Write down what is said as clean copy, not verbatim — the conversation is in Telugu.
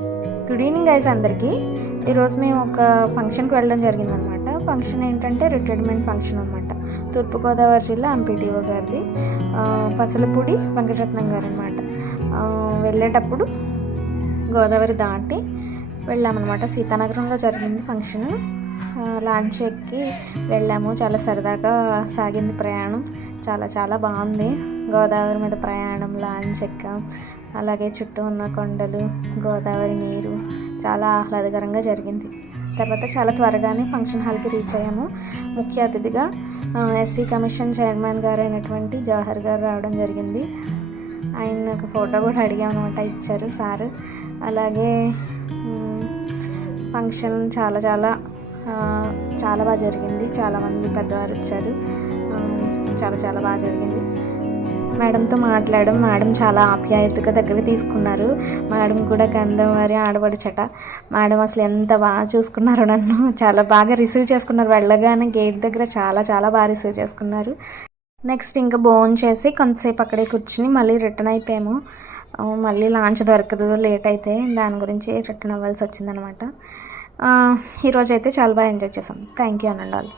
గుడ్ ఈవినింగ్ గైస్ అందరికీ. ఈరోజు మేము ఒక ఫంక్షన్కి వెళ్ళడం జరిగిందనమాట. ఫంక్షన్ ఏంటంటే రిటైర్మెంట్ ఫంక్షన్ అనమాట. తూర్పుగోదావరి జిల్లా ఎంపీటీఓ గారిది, పసలపూడి వెంకటరత్నం గారు అనమాట. వెళ్ళేటప్పుడు గోదావరి దాటి వెళ్ళామన్నమాట. సీతానగరంలో జరిగింది ఫంక్షన్. లాంచ్ ఎక్కి వెళ్ళాము. చాలా సరదాగా సాగింది ప్రయాణం. చాలా చాలా బాగుంది. గోదావరి మీద ప్రయాణం, లాంచ్ ఎక్కాం. అలాగే చుట్టూ ఉన్న కొండలు, గోదావరి నీరు చాలా ఆహ్లాదకరంగా జరిగింది. తర్వాత చాలా త్వరగానే ఫంక్షన్ హాల్కి రీచ్ అయ్యాము. ముఖ్య అతిథిగా ఎస్సీ కమిషన్ చైర్మన్ గారు అయినటువంటి జవహర్ గారు రావడం జరిగింది. ఆయన ఒక ఫోటో కూడా అడిగామన్నమాట, ఇచ్చారు సారు. అలాగే ఫంక్షన్ చాలా చాలా చాలా బాగా జరిగింది. చాలామంది పెద్దవారు వచ్చారు. చాలా చాలా బాగా జరిగింది. మేడంతో మాట్లాడడం, మేడం చాలా ఆప్యాయతగా దగ్గర తీసుకున్నారు. మేడం కూడా గంధం ఆడపడుచట. మేడం అసలు ఎంత బాగా చూసుకున్నారు నన్ను. చాలా బాగా రిసీవ్ చేసుకున్నారు. వెళ్ళగానే గేట్ దగ్గర చాలా చాలా బాగా రిసీవ్ చేసుకున్నారు. నెక్స్ట్ ఇంకా భోజనం చేసి కొంతసేపు అక్కడే కూర్చుని మళ్ళీ రిటర్న్ అయిపోయాము. మళ్ళీ లాంచ్ దొరకదు లేట్ అయితే, దాని గురించి రిటర్న్ అవ్వాల్సి వచ్చిందనమాట. ఈరోజు అయితే చాలా బాగా ఎంజాయ్ చేసాం. థ్యాంక్ యూ అనండి వాళ్ళు.